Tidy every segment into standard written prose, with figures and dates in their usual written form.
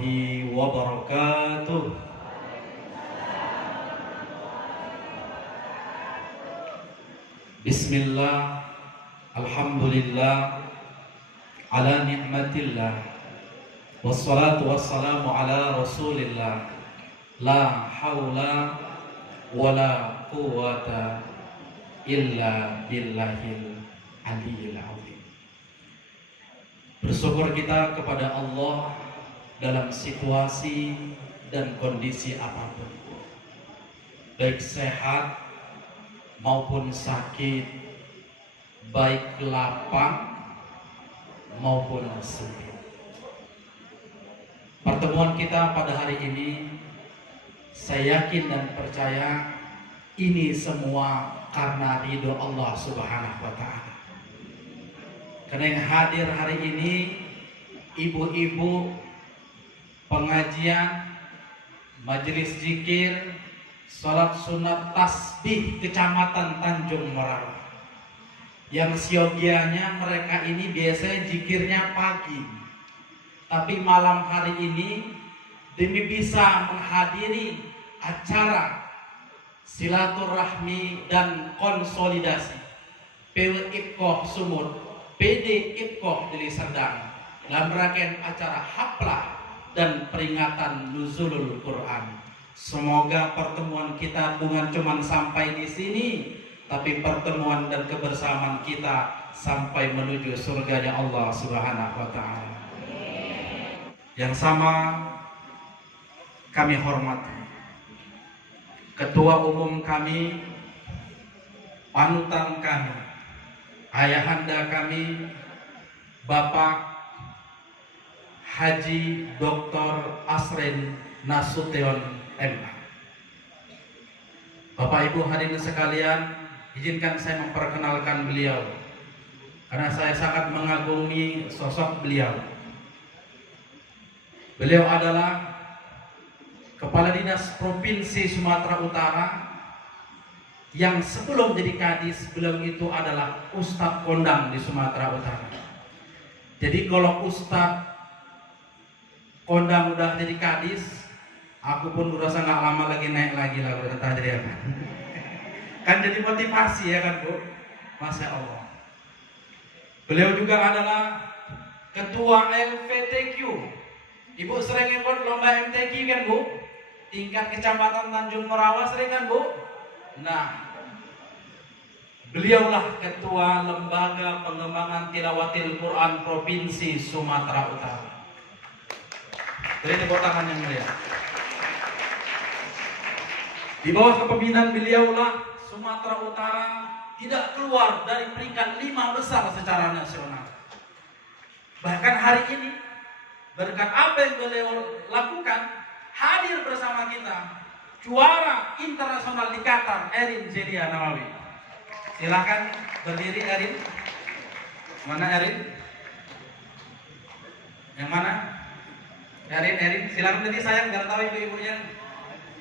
warahmatullahi wabarakatuh. Bismillah, alhamdulillah, ala ni'matillah, wassalatu wassalamu ala rasulillah, la hawla wala quwwata illa billahil aliyyil azim. Bersyukur kita kepada Allah dalam situasi dan kondisi apapun, baik sehat maupun sakit, baik lapang maupun sempit. Pertemuan kita pada hari ini, saya yakin dan percaya ini semua karena ridho Allah Subhanahu wa Ta'ala. Karena yang hadir hari ini ibu-ibu pengajian, majelis zikir, sholat sunat tasbih Kecamatan Tanjung Merauke. Yang siogianya mereka ini biasanya zikirnya pagi, tapi malam hari ini demi bisa menghadiri acara silaturahmi dan konsolidasi PW Ipkoh Sumut, PD Ipkoh Deli Serdang dalam rangkaian acara haflah dan peringatan Nuzulul Quran. Semoga pertemuan kita bukan cuma sampai di sini, tapi pertemuan dan kebersamaan kita sampai menuju surganya Allah Subhanahu wa Ta'ala. Yang sama kami hormati Ketua Umum kami, panutan kami, ayahanda kami, Bapak Haji Dr. Asrin Nasution MH. Bapak Ibu hadirin sekalian, izinkan saya memperkenalkan beliau karena saya sangat mengagumi sosok beliau. Beliau adalah Kepala Dinas Provinsi Sumatera Utara yang sebelum jadi kadis, beliau itu adalah Ustadz Kondang di Sumatera Utara. Jadi kalau Ustadz Kondang udah jadi kadis, aku pun merasa nggak lama lagi naik lagi lah udah jadi apa. Kan jadi motivasi ya kan Bu, Masya Allah. Beliau juga adalah Ketua LPTQ. Ibu sering ikut lomba MTQ kan Bu? Tingkat Kecamatan Tanjung Merauke sering kan Bu? Nah, beliaulah Ketua Lembaga Pengembangan Tilawatil Quran Provinsi Sumatera Utara. Beri tepuk tangan yang mulia. Di bawah kepemimpinan beliaulah Sumatera Utara tidak keluar dari peringkat 5 besar secara nasional. Bahkan hari ini berkat apa yang beliau lakukan, hadir bersama kita juara internasional di Qatar, Erin Zelia Nawawi. Silakan berdiri Erin. Mana Erin? Yang mana? Erin, silakan berdiri sayang, biar tahu ibu-ibunya.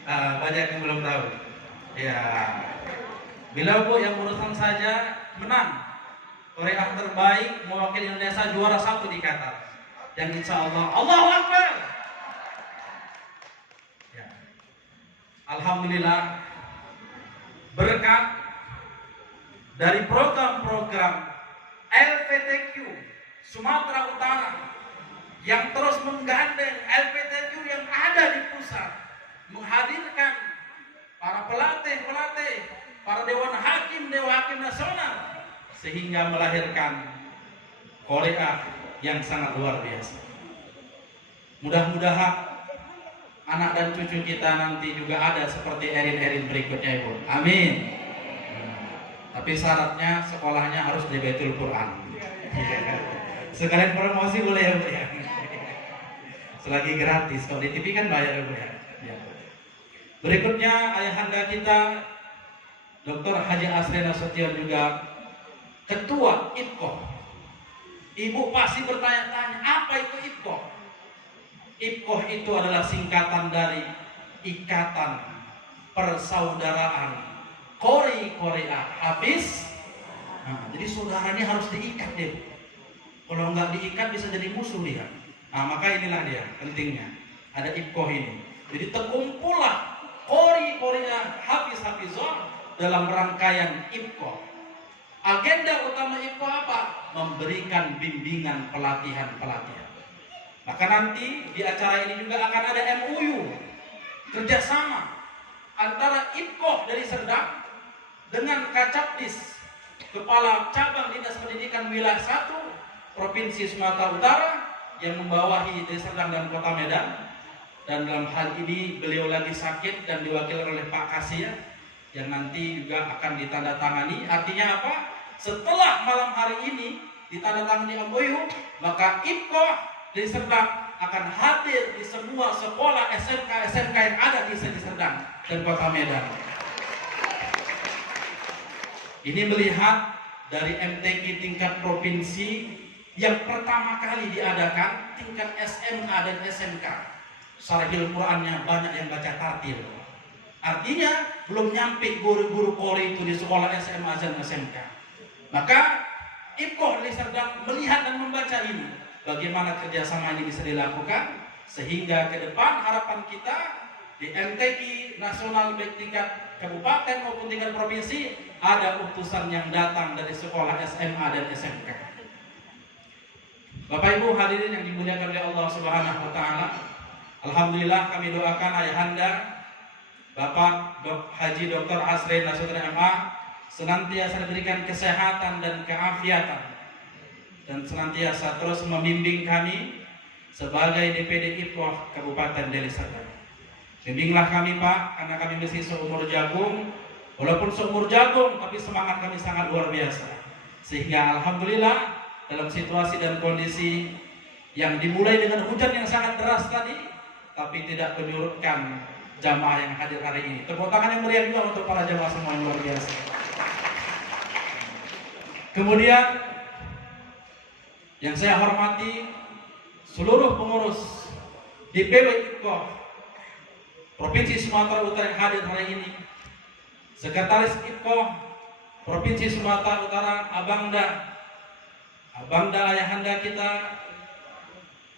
Banyak yang belum tahu. Ya, bila Bu yang urusan saja menang Korea terbaik mewakili Indonesia juara 1 di Qatar. Dan insya Allah, Allahu Akbar. Ya. Alhamdulillah, berkat dari program-program LPTQ Sumatera Utara yang terus menggandeng LPTQ yang ada di pusat, menghadirkan para pelatih, para dewan hakim nasional, sehingga melahirkan Korea yang sangat luar biasa. Mudah-mudahan anak dan cucu kita nanti juga ada seperti Erin berikutnya Ibu. Amin. Tapi syaratnya sekolahnya harus di Baitul Quran. Sekalian promosi boleh ya Bu ya. Selagi gratis, kalau di TV kan bayar Bu ya. Berikutnya ayahanda kita Dr. Haji Asrin Nasution juga Ketua Ipkoh. Ibu pasti bertanya-tanya, apa itu Ipkoh? Ipkoh itu adalah singkatan dari Ikatan Persaudaraan Korea Hafiz. Nah, jadi saudara ini harus diikat deh. Kalau nggak diikat bisa jadi musuh dia. Nah, maka inilah dia pentingnya. ada IPKOH ini. Jadi terkumpullah kori-korinya hafiz-hafizah dalam rangkaian IPKOH. Agenda utama IPKOH apa? Memberikan bimbingan pelatihan-pelatihan. Maka nanti di acara ini juga akan ada MOU kerjasama antara IPKOH dari Serdang dengan Kacapdis, Kepala Cabang Dinas Pendidikan Wilayah 1 Provinsi Sumatera Utara yang membawahi Deli Serdang dan Kota Medan. Dan dalam hal ini beliau lagi sakit dan diwakili oleh Pak Kasia yang nanti juga akan ditandatangani. Artinya apa? Setelah malam hari ini ditandatangani MOU, maka IPKOH Deli Serdang akan hadir di semua sekolah SMK yang ada di Deli Serdang dan Kota Medan. Ini melihat dari MTQ tingkat provinsi yang pertama kali diadakan tingkat SMA dan SMK. Syarahil Qur'annya banyak yang baca tartil. Artinya belum nyampe guru-guru kori itu di sekolah SMA dan SMK. Maka IPKOH Deli Serdang melihat dan membaca ini, bagaimana kerjasama ini bisa dilakukan, sehingga ke depan harapan kita di MTQ nasional baik tingkat kabupaten maupun tingkat provinsi ada utusan yang datang dari sekolah SMA dan SMK. Bapak Ibu hadirin yang dimuliakan oleh Allah Subhanahu wa taala, alhamdulillah kami doakan ayahanda Bapak Haji Dr. Asrin Nasution MA senantiasa diberikan kesehatan dan keafiatan dan senantiasa terus membimbing kami sebagai DPD IPKOH Kabupaten Deli Serdang. Bimbinglah kami Pak, karena kami masih seumur jagung. Walaupun seumur jagung, tapi semangat kami sangat luar biasa. Sehingga alhamdulillah dalam situasi dan kondisi yang dimulai dengan hujan yang sangat deras tadi, tapi tidak menyurutkan jamaah yang hadir hari ini. Tepuk tangan yang meriah juga untuk para jamaah semua yang luar biasa. Kemudian yang saya hormati seluruh pengurus DPW IPKOH Provinsi Sumatera Utara yang hadir hari ini, Sekretaris IPKOH Provinsi Sumatera Utara Abangda ayahanda kita,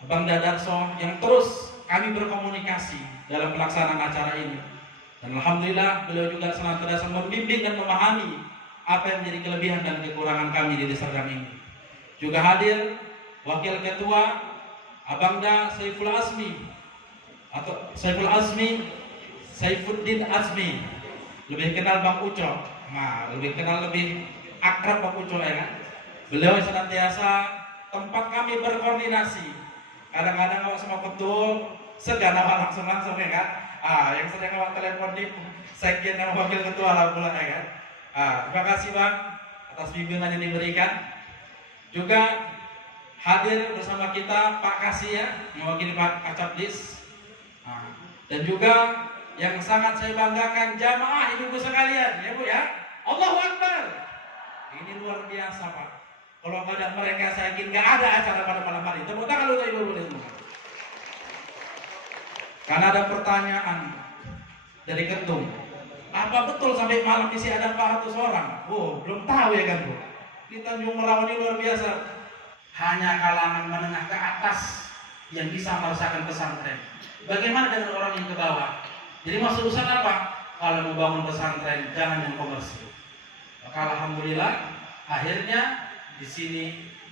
Abangda Darso, yang terus kami berkomunikasi dalam pelaksanaan acara ini. Dan alhamdulillah beliau juga senantiasa membimbing dan memahami apa yang menjadi kelebihan dan kekurangan kami di Deli Serdang ini. Juga hadir Wakil Ketua Abangda Saiful Azmi atau Saifuddin Azmi, lebih kenal Bang Uco. Nah, lebih akrab Bang Uco ya kan. Beliau senantiasa tempat kami berkoordinasi. Kadang-kadang awak sama ketua segan awak langsung ya kan. Yang sering awak telepon di sekjen dan wakil ketua lah pula ya kan. Terima kasih Bang atas bimbingan yang diberikan. Juga hadir bersama kita Pak Kasia mewakili Pak Kacapdis. Dan juga yang sangat saya banggakan jamaah ibu-ibu sekalian, ya Bu ya. Allahu Akbar. Ini luar biasa Pak. Kalau nggak ada mereka saya yakin nggak ada acara pada malam hari. Tepuk tangan untuk ibu-ibu semua. Karena ada pertanyaan dari ketum. Apa betul sampai malam isi ada 400 orang? Oh, belum tahu ya kan Bu. Di Tanjung Merawan ini luar biasa. Hanya kalangan menengah ke atas yang bisa merasakan pesantren. Bagaimana dengan orang yang ke bawah? Jadi maksud Ustaz apa? Kalau mau bangun pesantren jangan yang komersil. Maka alhamdulillah akhirnya di sini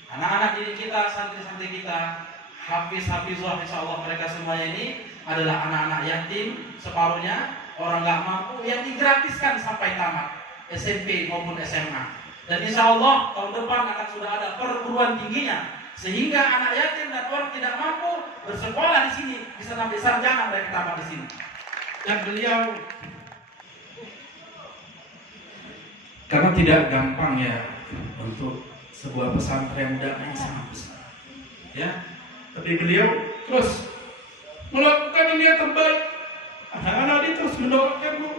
anak-anak didik kita, santri-santri kita, hafiz-hafizah insyaallah mereka semuanya ini adalah anak-anak yatim separuhnya, orang nggak mampu yang digratiskan sampai tamat SMP maupun SMA. Dan insyaallah tahun depan akan sudah ada perguruan tingginya. Sehingga anak yatim dan orang tidak mampu bersekolah di sini bisa sampai sarjana mereka tamat di sini. Dan beliau karena tidak gampang ya untuk sebuah pesantren muda yang sangat besar, ya. Tapi beliau terus melakukan ini yang terbaik. Anak-anak ini terus mendoakan Bu.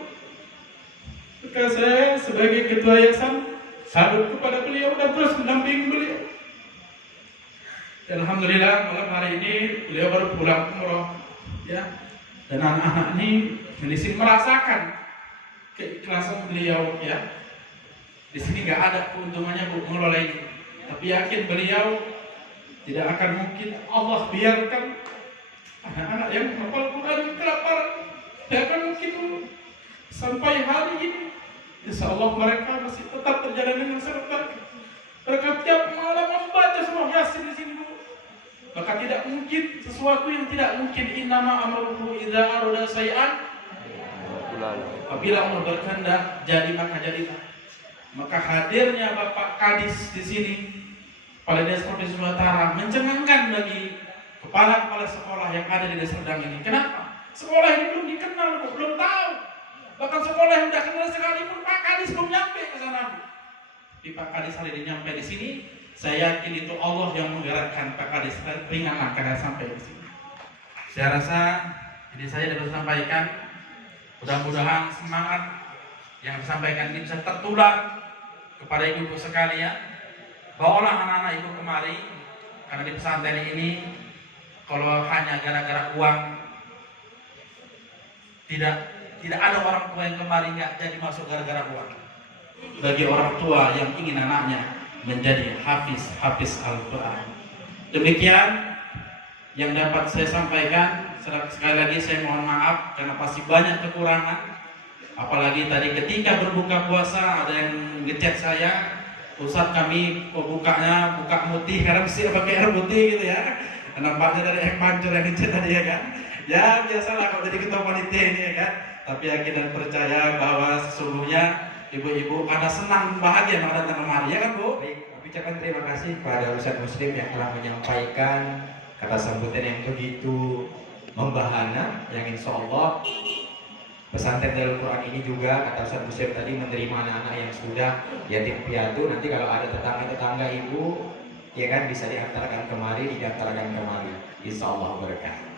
Maka saya sebagai ketua yayasan salut kepada beliau dan terus mendampingi beliau. Dan alhamdulillah malam hari ini beliau baru pulang umroh, ya. Dan anak-anak ini di sini merasakan keikhlasan beliau, ya. Di sini nggak ada keuntungannya Bu mengelola ini, tapi yakin beliau tidak akan mungkin Allah biarkan Anak-anak yang hafal Quran kelaparan, jangan mungkin sampai hari ini. Insya Allah mereka masih tetap berjalan dengan sangat baik. Mereka tiap malam membaca surah Yasin di sini, Bu. Maka tidak mungkin sesuatu yang tidak mungkin. Innama amruhu idza arada syai'an, apabila Allah berkehendak jadi maka jadilah. Maka hadirnya Bapak Kadis di sini, Kepala Dinas Provinsi Sumatera, mencengangkan bagi kepala-kepala sekolah yang ada di Desa Serdang ini. Kenapa? Sekolah ini belum dikenal, Bu. Belum tahu. Bahkan sekolah yang sudah kenal sekalipun Pak Kadis belum nyampe ke sana, Bu. Di Pak Kadis hari ini nyampe di sini, saya yakin itu Allah yang menggerakkan Pak Kadis ringan karena sampai di sini. Saya rasa ini saya dapat sampaikan. Mudah-mudahan semangat yang disampaikan ini bisa tertular kepada ibu-ibu sekalian. Bawalah anak-anak ibu kemari, karena di pesantren ini kalau hanya gara-gara uang, tidak ada orang tua yang kemari nggak jadi masuk gara-gara uang. Bagi orang tua yang ingin anaknya menjadi hafiz Al-Quran. Demikian yang dapat saya sampaikan. Sekali lagi saya mohon maaf karena pasti banyak kekurangan. Apalagi tadi ketika berbuka puasa ada yang ngechat saya, Ustaz kami bukanya buka mutih karena mesti pakai air putih gitu ya. Nampaknya dari yang mancur yang ngechat tadi ya kan. Ya biasalah kalau jadi ketua panitia ini ya kan. Tapi yakin dan percaya bahwa sesungguhnya ibu-ibu pada senang bahagia maka datang kemari ya kan Bu. Baik, ucapkan terima kasih kepada Ustaz Muslim yang telah menyampaikan kata sambutan yang begitu membahana, yang insya Allah pesantren Darul Quran ini juga kata Ustaz Muslim tadi menerima anak-anak yang sudah yatim piatu. Nanti kalau ada tetangga-tetangga ibu ya kan bisa diantarkan kemari, insya Allah berkah.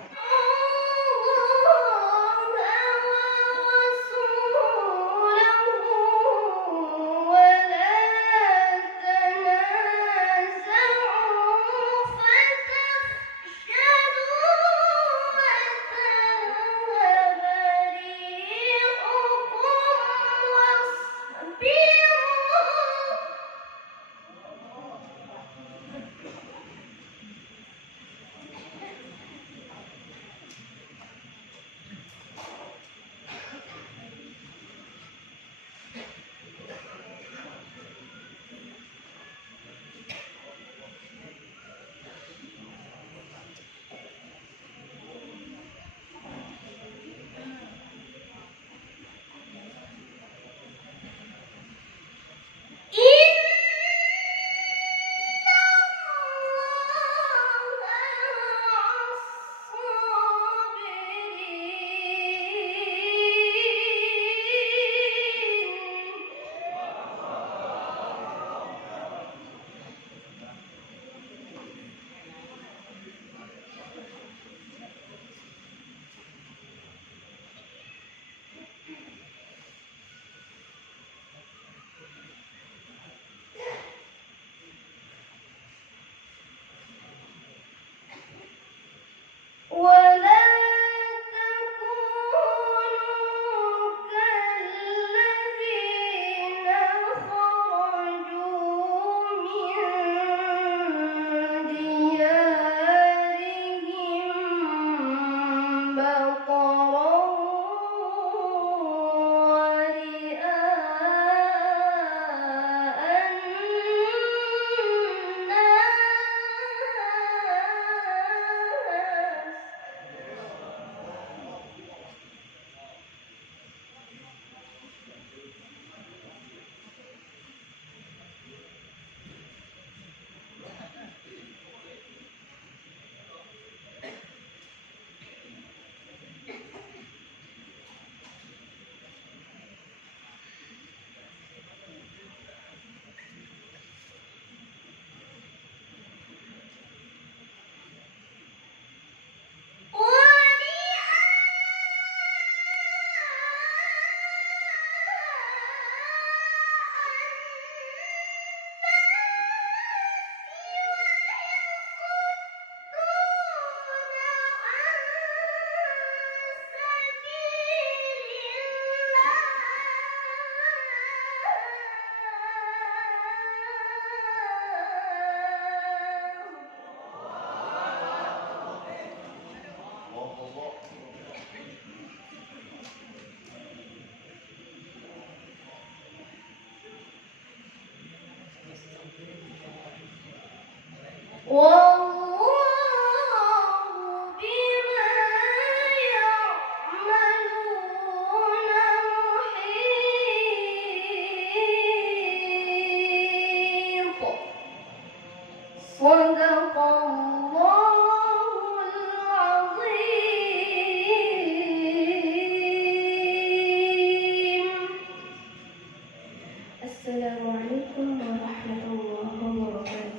Assalamualaikum warahmatullahi wabarakatuh.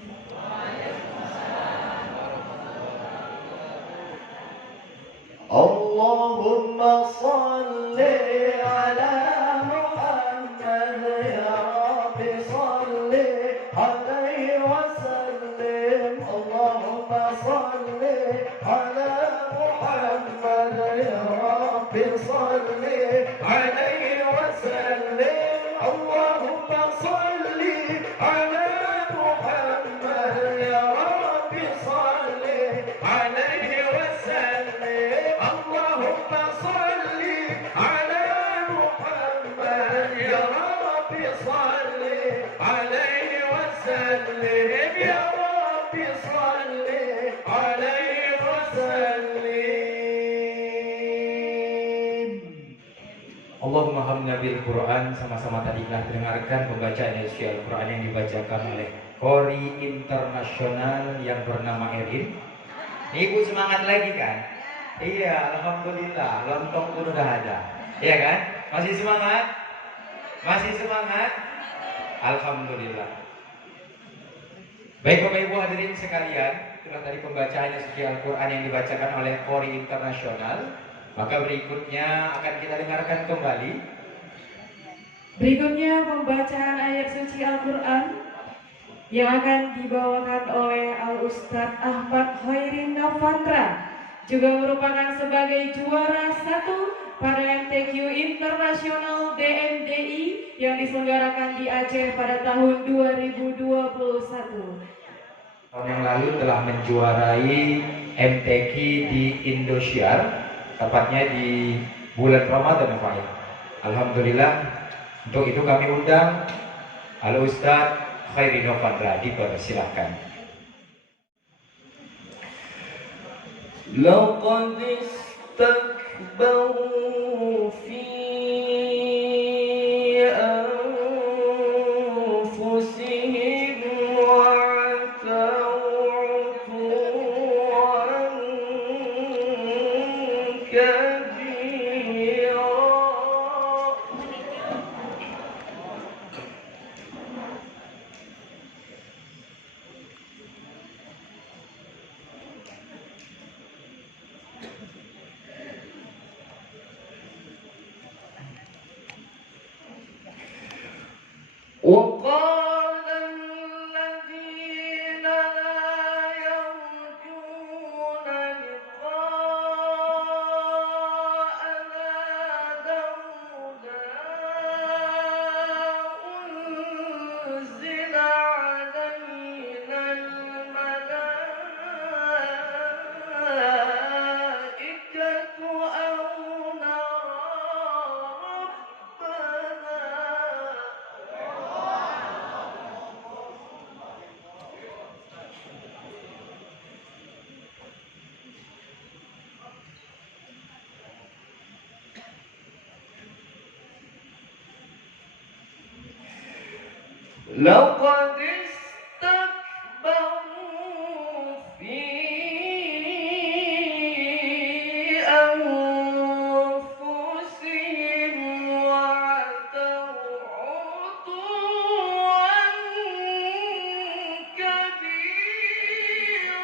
Allahumma salli ala Muhammad ya Rabbi salli alaihi wasallim. Allahumma salli ala Muhammad ya Rabbi salli alaihi wasallim. Allahumma salli ala Muhammad ya Rabbi salli alaihi wasallim. Allahumma salli ala Muhammad ya Rabbi salli alaihi wasallim. Ya Rabbi salli alaihi wasallim. Allahumma hamna bil Quran. Sama-sama tadi telah dengarkan pembacaan isi Al-Quran yang dibacakan oleh Qori Internasional yang bernama Erin. Ibu semangat lagi kan? Iya, alhamdulillah. Lontong pun udah ada. Iya kan? Masih semangat? Masih semangat? Alhamdulillah. Baik Bapak Ibu hadirin sekalian, itulah tadi pembacaan suci Al-Quran yang dibacakan oleh Qori Internasional. Maka berikutnya akan kita dengarkan kembali. Berikutnya pembacaan ayat suci Al-Quran yang akan dibawakan oleh Al-Ustadz Ahmad Khairin Novandra, juga merupakan sebagai juara 1 pada MTQ Internasional DMDI yang diselenggarakan di Aceh pada tahun 2021. Tahun yang lalu telah menjuarai MTQ di Indosiar, tepatnya di bulan Ramadan Pak ya. Alhamdulillah, untuk itu kami undang Al-Ustadz Khairin Novandra, dipersilahkan. لقد استكبروا في أنفسهم وعتوا عتوا كبيرا. وقال الذين لا يرجون لقاءنا لولا أنزل علينا الملائكة أو نرى ربنا. لقد استكبروا في أنفسهم وعتوا عتوا كبيرا.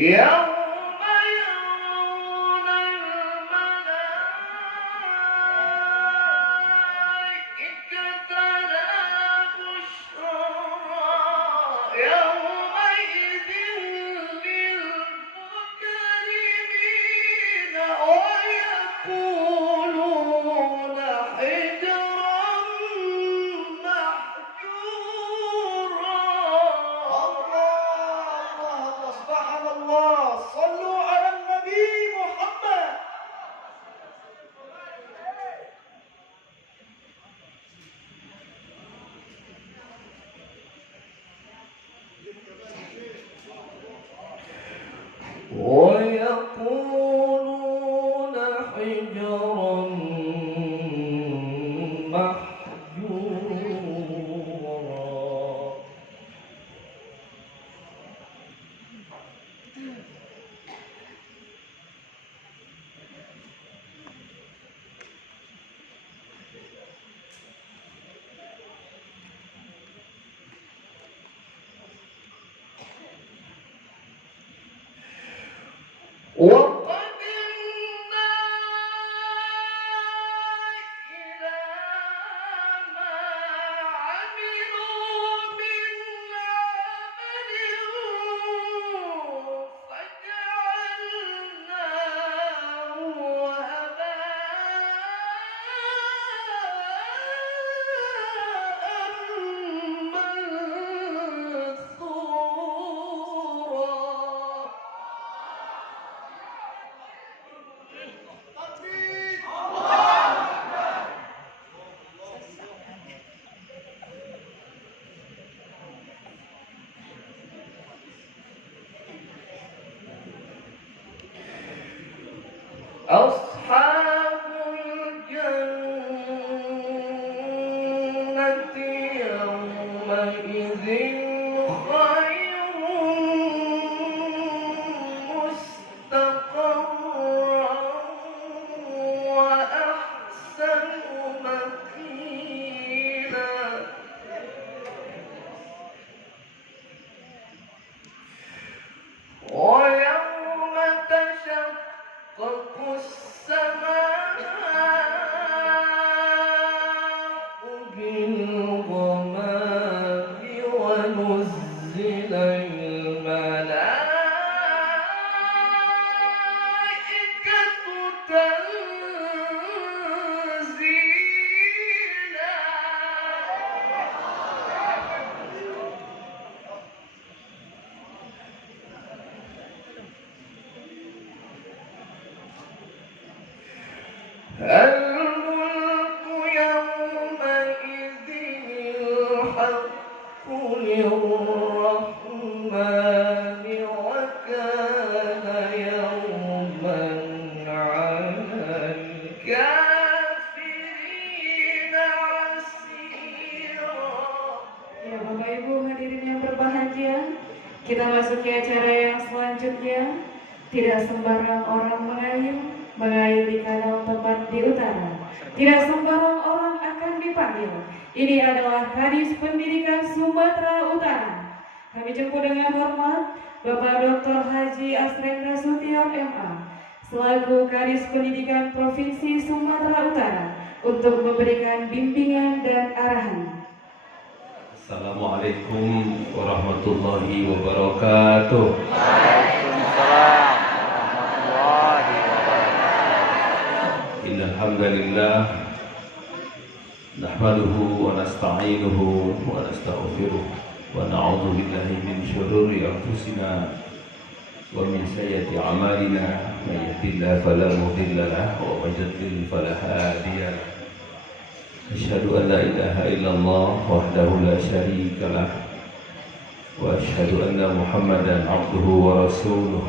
يوم يرون الملائكة لا بشرى يومئذ للمجرمين ويقولون وقدمنا إلى ما عملوا من عمل فجعلناه هباء منثورا. أصحاب الجنة يومئذ خير مستقرا وأحسن مقيلا. ويوم تشقق السماء بالغمام ونزل الملائكة تنزيلا. الملك يومئذ الحق للرحمن وكان يوما على الكافرين عسيرا. Ya, Bapak Ibu hadirin yang berbahagia, kita masuki acara yang selanjutnya. Tidak sembarang orang mengairi kanal tepat di utara. Tidak sembarang orang akan dipanggil. Ini adalah Kadis Pendidikan Sumatera Utara. Kami jemput dengan hormat Bapak Dr. Haji Asrendra Sution MA selaku Kadis Pendidikan Provinsi Sumatera Utara untuk memberikan bimbingan dan arahan. Assalamualaikum warahmatullahi wabarakatuh. Innal hamdalillah nahmaduhu wa nasta'inuhu wa nastaghfiruh wa na'udzu billahi min shururi anfusina wa min sayyiati a'malina may yahdihillahu fala mudilla lahu wa may yudlil fala hadiya lahu. Asyhadu an la ilaha illallah wahdahu la syarika lah wa asyhadu anna Muhammadan abduhu wa rasuluh.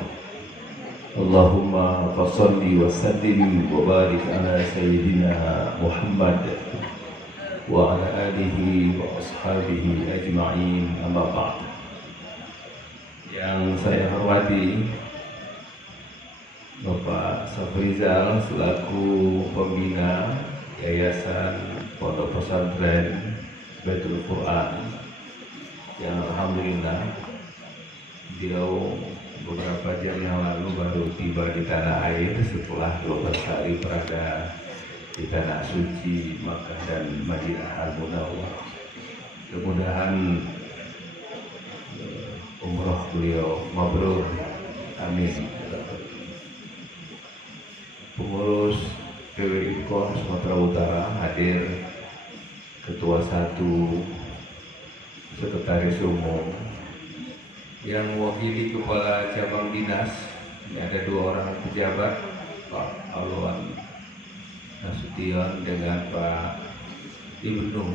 Allahumma fassalli wa sallim wa barik ala sayyidina Muhammad wa ala alihi wa ashabihi ajma'in, amma ba'd. Yang saya hormati Bapak Safrizal selaku pembina Yayasan Pondok Pesantren Baitul Quran, yang alhamdulillah beliau beberapa jam yang lalu baru tiba di tanah air setelah 12 hari berada di tanah suci Makkah dan Madinah Al-Munawwarah. Mudah-mudahan umroh beliau mabrur, amin. Pengurus PWI KOR Sumatera Utara hadir, Ketua 1, Sekretaris Umum, yang mewakili Kepala Cabang Dinas. Ini ada 2 orang pejabat, Pak Alwan Nasution dengan Pak Ibnu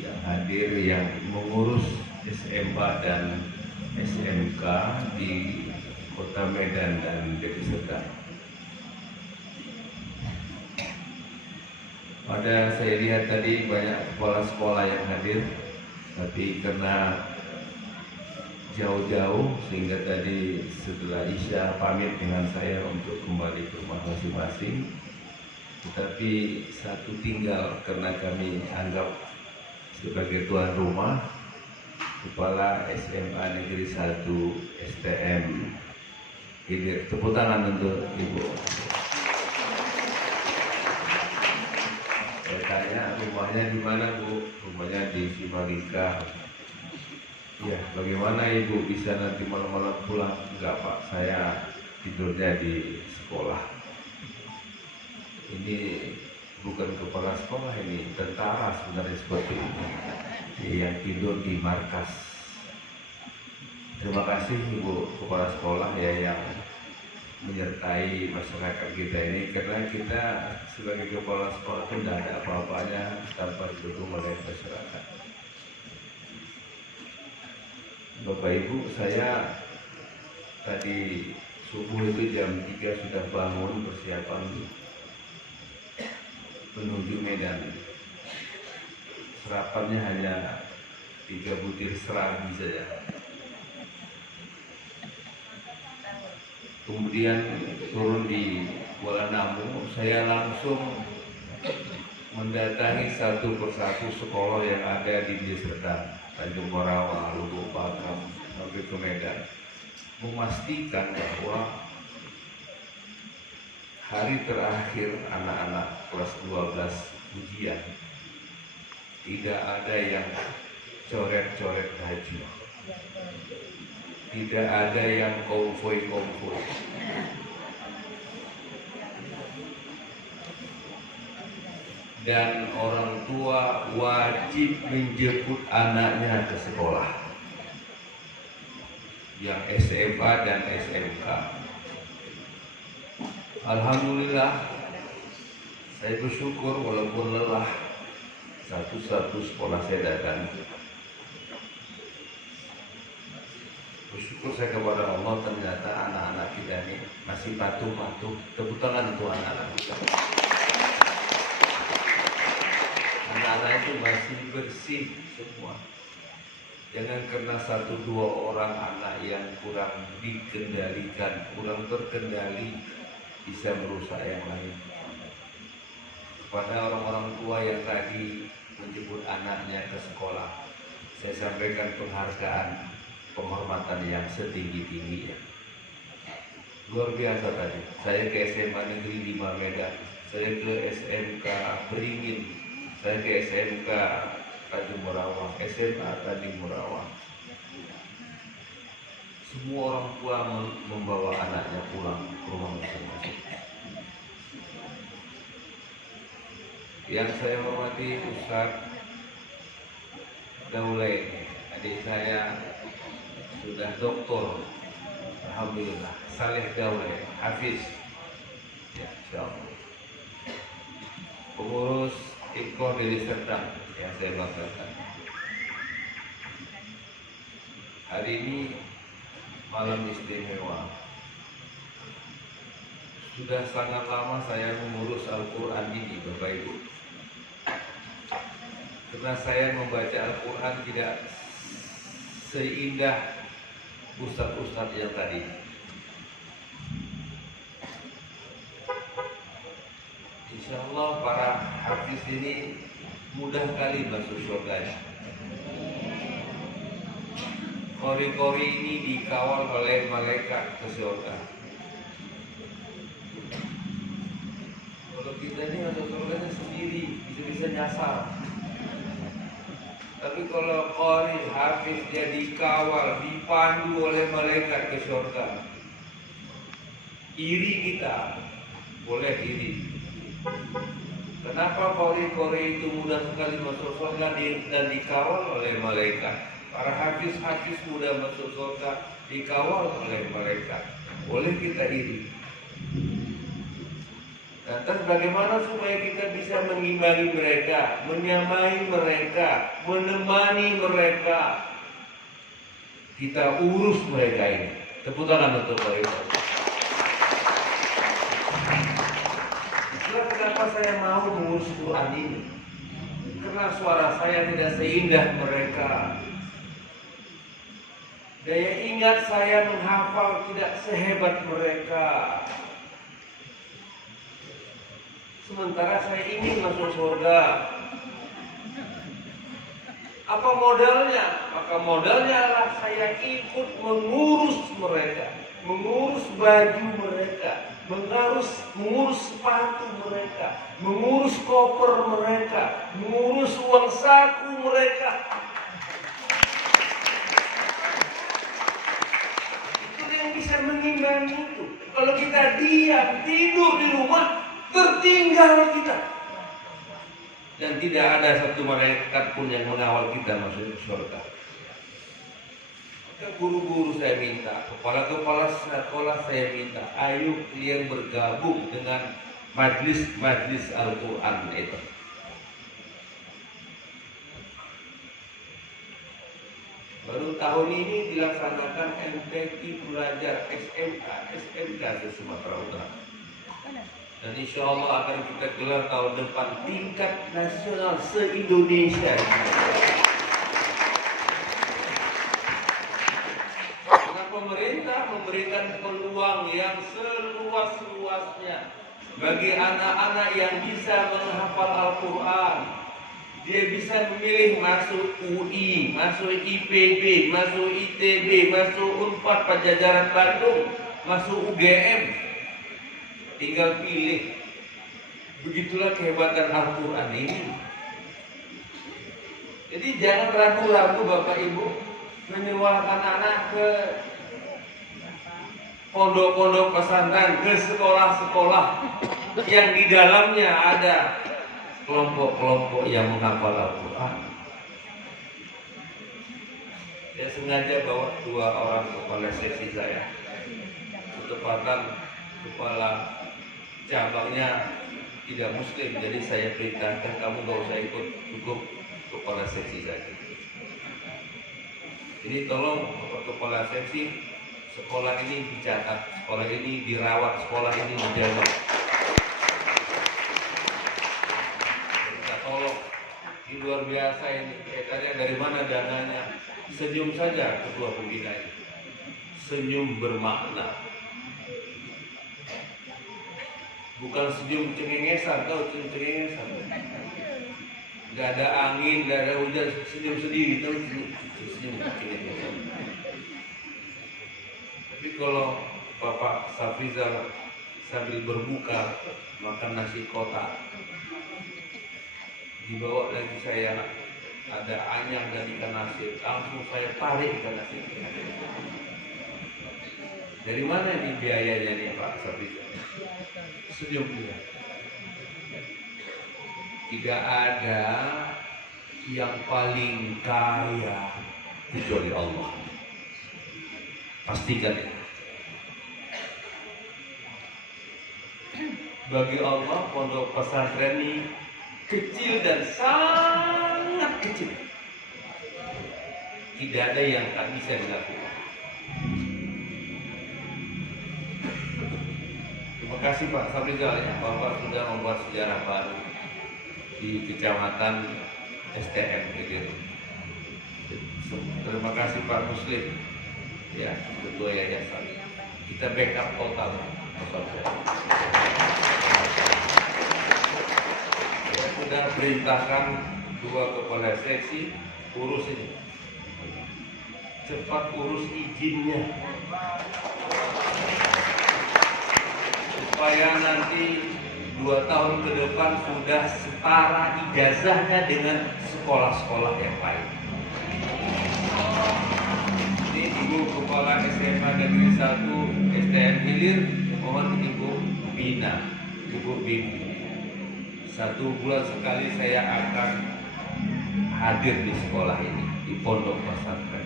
yang hadir, yang mengurus SMA dan SMK di Kota Medan dan Deli Serdang. Pada saya lihat tadi banyak kepala sekolah yang hadir, tapi karena jauh-jauh sehingga tadi setelah Isya pamit dengan saya untuk kembali ke rumah masing-masing. Tetapi satu tinggal karena kami anggap sebagai tuan rumah, Kepala SMA Negeri 1 STM Ini tepuk tangan untuk Ibu. Saya tanya rumahnya di mana Bu? Rumahnya di Simalika. Ya, bagaimana Ibu bisa nanti malam-malam pulang? Enggak Pak, saya tidurnya di sekolah. Ini bukan kepala sekolah, ini tentara sebenarnya seperti ini. Yang tidur di markas. Terima kasih Ibu Kepala Sekolah ya yang menyertai masyarakat kita ini, karena kita sebagai kepala sekolah pun tidak ada apa-apanya tanpa didukung oleh masyarakat. Bapak Ibu, saya tadi subuh itu jam 3 sudah bangun persiapan menuju Medan. Serapannya hanya 3 butir seragi saja. Kemudian turun di Kuala Namu, saya langsung mendatangi satu persatu sekolah yang ada di Desa Tanjung Morawa, Lubuk Pakam, sampai ke Medan, memastikan bahwa hari terakhir anak-anak kelas 12 ujian tidak ada yang coret-coret baju, tidak ada yang konvoy-konvoy. Dan orang tua wajib menjemput anaknya ke sekolah yang SMA dan SMK. Alhamdulillah, saya bersyukur walaupun lelah, satu-satu sekolah saya datang. Bersyukur saya kepada Allah, ternyata anak-anak kita ini masih patuh-patuh. Tepuk tangan untuk anak-anak kita. Anak-anak itu masih bersih semua. Jangan karena 1-2 orang anak yang kurang dikendalikan, kurang terkendali, bisa merusak yang lain. Kepada orang-orang tua yang tadi menjemput anaknya ke sekolah, saya sampaikan penghargaan, penghormatan yang setinggi-tingginya. Luar biasa tadi. Saya ke SMA Negeri 5 Medan, saya ke SMK Beringin, saya ke SMK Tanjung Morawa, SMA Tanjung Morawa. Semua orang tua membawa anaknya pulang ke rumah masing-masing. Yang saya hormati Ustaz Daulay, adik saya sudah doktor, alhamdulillah. Saleh Daulay, Hafiz, ya, insyaallah. Pengurus Iko Deli Serdang yang saya banggakan. Hari ini malam istimewa. Sudah sangat lama saya mengurus Al-Quran ini, Bapak Ibu. Karena saya membaca Al-Quran tidak seindah ustadz-ustadz yang tadi. Insya Allah para hafiz ini mudah kali masuk surga. Kori-kori ini dikawal oleh malaikat ke surga. Kalau kita ini masuk surganya sendiri, bisa nyasar. Tapi kalau qari hafiz dia dikawal, dipandu oleh malaikat ke surga. Iri kita, boleh iri. Kenapa qari-qari itu mudah sekali masuk surga dan dikawal oleh malaikat? Para hafiz-hafiz mudah masuk surga dikawal oleh malaikat. Boleh kita iri. Lantas bagaimana supaya kita bisa mengimbangi mereka, menyamai mereka, menemani mereka? Kita urus mereka ini. Tepuk tangan untuk mereka. Itulah kenapa saya mau mengurus Quran ini. Karena suara saya tidak seindah mereka. Daya ingat saya menghafal tidak sehebat mereka. Sementara saya ingin masuk surga. Apa modalnya? Maka modalnya adalah saya ikut mengurus mereka. mengurus baju mereka, mengurus sepatu mereka, mengurus koper mereka, mengurus uang saku mereka. Itu yang bisa mengimbangi itu. Kalau kita diam, tidur di rumah, tertinggal kita. Dan tidak ada satu malaikat pun yang mengawal kita masuk ke surga. Guru-guru saya minta, kepala-kepala sekolah saya minta, ayo kalian bergabung dengan majlis-majlis Al-Quran itu. Baru tahun ini dilaksanakan MTQ belajar SMK di Sumatera Utara. Dan insya Allah akan kita gelar tahun depan tingkat nasional se-Indonesia. Karena pemerintah memberikan peluang yang seluas-luasnya bagi anak-anak yang bisa menghafal Al-Quran. Dia bisa memilih masuk UI, masuk IPB, masuk ITB, masuk Unpad Pajajaran Bandung, masuk UGM. Tinggal pilih. Begitulah kehebatan Al-Quran ini. Jadi jangan ragu-ragu Bapak Ibu menyuahkan anak ke pondok-pondok pesantren, ke sekolah-sekolah yang di dalamnya ada kelompok-kelompok yang menghafal Al-Quran. Saya sengaja bawa 2 orang kepala seksi saya, ketepatan kepala cabangnya tidak muslim, jadi saya perintahkan kamu gak usah ikut, cukup kepala seksi saja. Jadi tolong kepala seksi, sekolah ini dicatat, sekolah ini dirawat, sekolah ini dijaga. Kita tolong, ini luar biasa ini. Kaitannya dari mana dananya? Senyum saja ketua pembina ini. Senyum bermakna. Bukan senyum cengengesan, tahu senyum cengengesan. Gak ada angin, gak ada hujan, senyum sendiri, tahu senyum cengengesan. Tapi kalau Bapak Safrizal sambil berbuka makan nasi kotak, dibawa lagi saya ada anyang dan ikan asin, langsung saya tarik ikan asin. Dari mana ini biayanya nih Pak Safrizal? Senyum dia. Tidak ada yang paling kaya kecuali Allah. Pastikan itu. Bagi Allah pondok pesantren ini kecil dan sangat kecil. Tidak ada yang tak bisa dilakukan. Terima kasih Pak Safrizal ya, Bapak sudah membuat sejarah baru di Kecamatan STM gitu. Terima kasih Pak Muslim ya, ketua yayasan. Kita backup total. Saya sudah perintahkan 2 kepala seksi urus ini. Cepat urus izinnya. Supaya nanti 2 tahun ke depan sudah setara ijazahnya dengan sekolah-sekolah yang lain. Ini Ibu Kepala SMA Negeri 1 STM Hilir, mohon Ibu bina, Ibu bimbing. 1 bulan sekali saya akan hadir di sekolah ini, di pondok pesantren.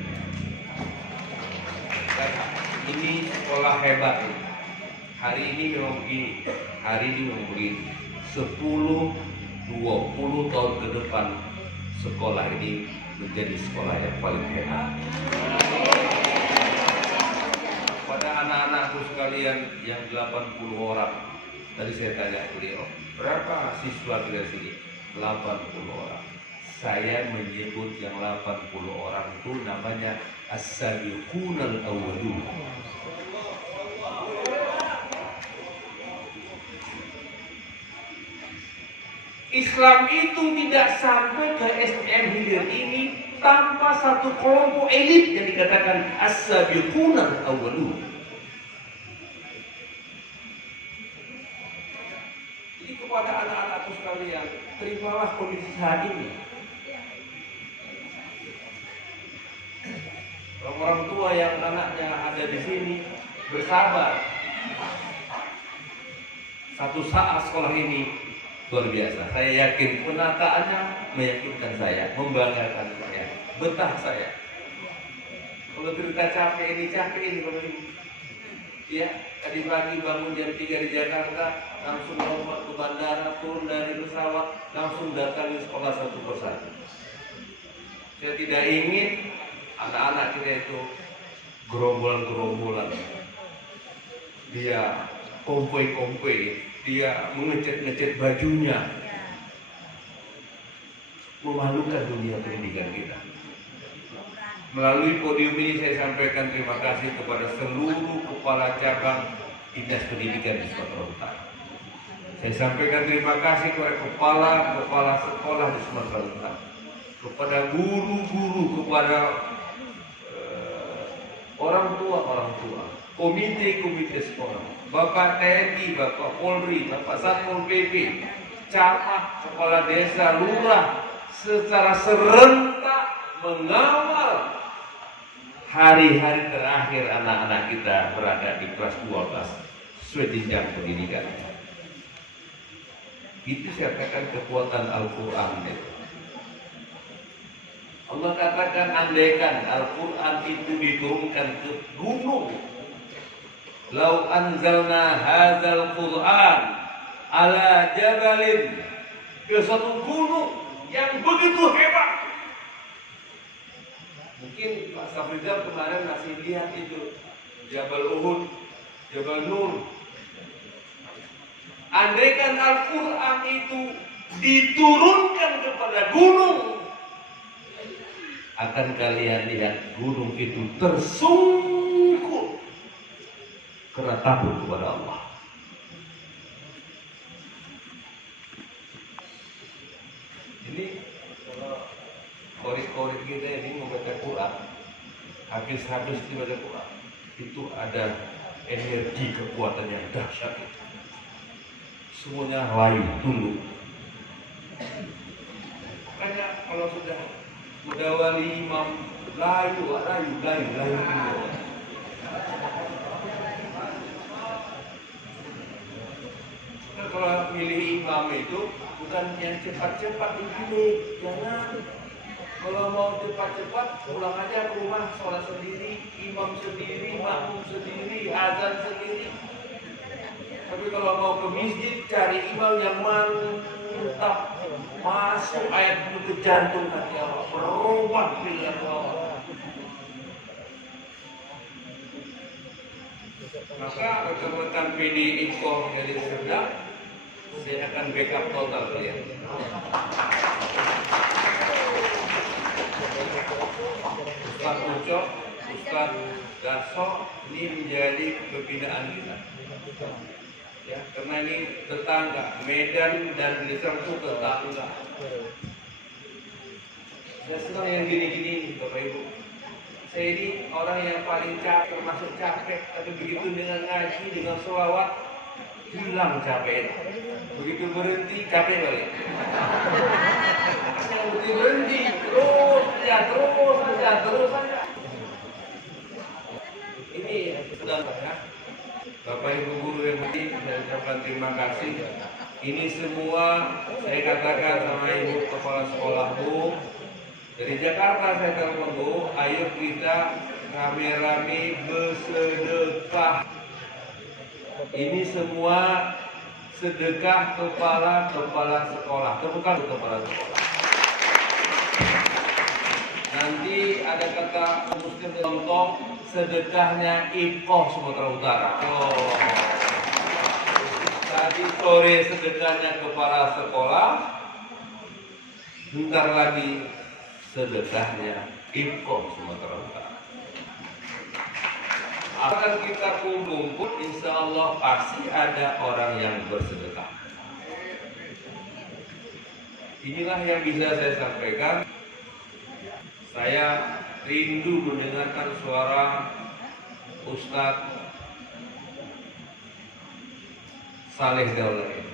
Ini sekolah hebat ini. Hari ini memang begini, hari ini memang begini. 10-20 tahun ke depan sekolah ini menjadi sekolah yang paling hebat. Pada anak-anakku sekalian yang 80 orang, tadi saya tanya beliau, berapa siswa dari sini? 80 orang. Saya menyebut yang 80 orang itu namanya as-sabiqunal awwalun. Islam itu tidak sampai ke STM Hilir ini tanpa satu kelompok elit yang dikatakan as-sabiqunal awwalun. kepada anak-anakku sekalian, terimalah kondisi saat ini. Orang tua yang anaknya ada di sini bersabar. Satu saat sekolah ini luar biasa. Saya yakin penataannya meyakinkan saya, membanggakan saya, betah saya. Kalau cerita capek ini kalau ini. Ya, tadi pagi bangun jam 3 di Jakarta, langsung lompat ke bandara, turun dari pesawat, langsung datangi sekolah satu persatu. Saya tidak ingin anak-anak kita itu gerombolan-gerombolan. Dia kompoi-kompoi, dia mengecat-ngecat bajunya. Memalukan dunia pendidikan kita. Melalui podium ini saya sampaikan terima kasih kepada seluruh kepala cabang Dinas Pendidikan di Sumatera Utara. Saya sampaikan terima kasih kepada kepala sekolah di Sumatera Utara, kepada guru-guru, kepada orang tua, komite sekolah, Bapak TNI, Bapak Polri, Bapak Satpol PP, camat, kepala desa, lurah, secara serentak mengawal hari-hari terakhir anak-anak kita berada di kelas 12 sesuai jenjang pendidikan. Itu saya katakan kekuatan Al-Quran itu. Allah katakan andaikan Al-Quran itu diturunkan ke gunung, lau anzalna hadzal Quran ala jabalin, ke suatu gunung yang begitu hebat. Mungkin Pak Safrizal kemarin masih lihat itu Jabal Uhud, Jabal Nur. Andaikan Al-Quran itu diturunkan kepada gunung, akan kalian lihat gunung itu tersungkur karena takut kepada Allah. Ini korik-korik kita ini membaca Quran, habis-habis dibaca Quran, itu ada energi kekuatan yang dahsyat. Semuanya layu, tunduk. Makanya kalau sudah wali imam layu tunduk. Nah, kalau milih imam itu bukan yang cepat-cepat dipilih, jangan. Kalau mau cepat-cepat, pulang aja ke rumah, sholat sendiri, imam sendiri, makmum sendiri, azan sendiri. Tapi kalau mau ke masjid, cari imam yang mantap, masuk ayat itu ke jantung hati Allah, berubah pilihan Allah. Maka rekan-rekan PDIPO dari Serdang, saya akan backup total kalian. Ustaz Ucok, Ustaz Gaso, ini menjadi kebinaan kita. Ya, karena ini tetangga, Medan dan Blitar itu tetangga. Saya senang yang gini-gini, Bapak Ibu. Saya ini orang yang paling capek, termasuk capek, tapi begitu dengan ngaji, dengan sholawat, hilang capek. Begitu berhenti, capek balik. Yang berhenti, terus saja. Ini sudah banyak. Bapak Ibu guru yang hadir, saya ucapkan terima kasih. Ini semua saya katakan sama Ibu kepala sekolah Bu. Dari Jakarta saya telepon Bu, ayo kita rame-rame bersedekah. Ini semua sedekah kepala sekolah, bukan kepala sekolah. Nanti ada kata muslim contoh sedekahnya IPOH Sumatera Utara. Oh. Tadi sore sedekahnya kepala sekolah, bentar lagi sedekahnya IPOH Sumatera Utara. Akan kita kumpul, insya Allah pasti ada orang yang bersedekah. Inilah yang bisa saya sampaikan. Saya rindu mendengarkan suara Ustadz Saleh Daulay.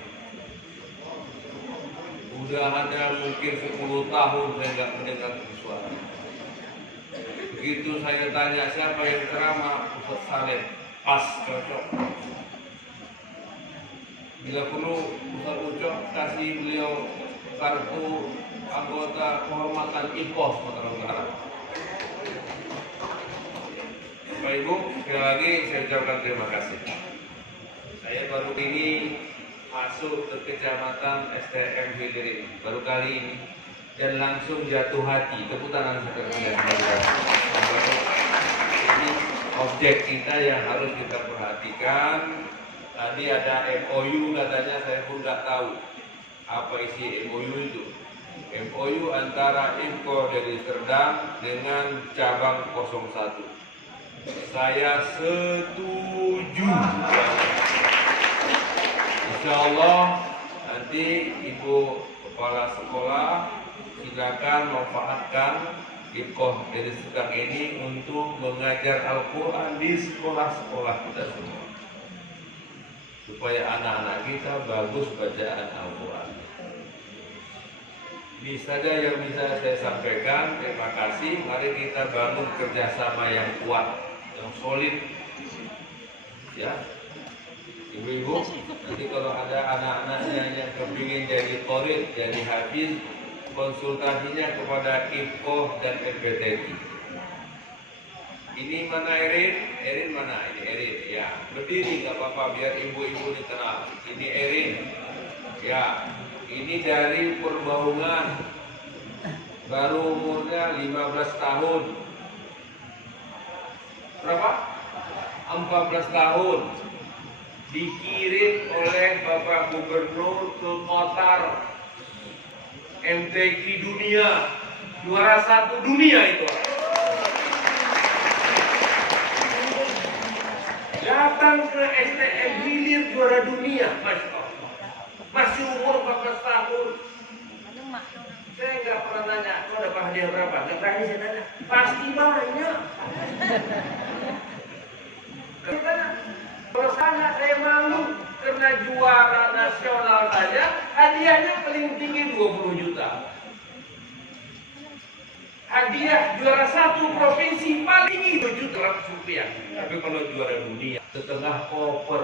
Sudah ada mungkin 10 tahun saya nggak mendengar suara. Begitu saya tanya siapa yang ceramah, Ustaz Saleh, pas cocok. Bila perlu Ustaz Ucok kasih beliau kartu anggota kehormatan IPOS Sumatera Utara. Bapak Ibu, sekali lagi saya ucapkan terima kasih. Saya baru ini masuk ke kecamatan STM Hilir ini, baru kali ini, dan langsung jatuh hati. Tepuk tangan sekalian. Ini objek kita yang harus kita perhatikan. Tadi ada MOU katanya, saya pun nggak tahu apa isi MOU itu. MOU antara Info dari Serdang dengan cabang 01. Saya setuju. Insya Allah nanti Ibu Kepala Sekolah silakan manfaatkan Info dari Serdang ini untuk mengajar Al-Quran di sekolah-sekolah kita semua, supaya anak-anak kita bagus bacaan Al-Quran. Ini saja yang bisa saya sampaikan. Terima kasih. Mari kita bangun kerjasama yang kuat, yang solid. Ya, ibu-ibu, nanti kalau ada anak-anaknya yang kepingin jadi qorit, jadi hafiz, konsultasinya kepada IFKOH dan LPTQ. Ini mana Erin? Erin mana? Ini Erin. Ya, berdiri nggak apa-apa biar ibu-ibu dikenal. Ini Erin. Ya, ini dari Perbaungan. Baru umurnya 15 tahun. Berapa? 14 tahun. Dikirim oleh Bapak Gubernur ke Qatar. MTQ dunia. Juara 1 dunia itu. Datang ke STM Hilir juara dunia, Masya Allah. Masih umur 14 tahun. Saya nggak pernah nanya, kau dapat hadiah berapa? Nggak berani saya nanya. Pasti banyak. Karena kalau saya malu karena juara nasional saja, hadiahnya paling tinggi 20 juta. Hadiah juara 1 provinsi paling tinggi 2 juta rupiah. Tapi kalau juara dunia setengah koper.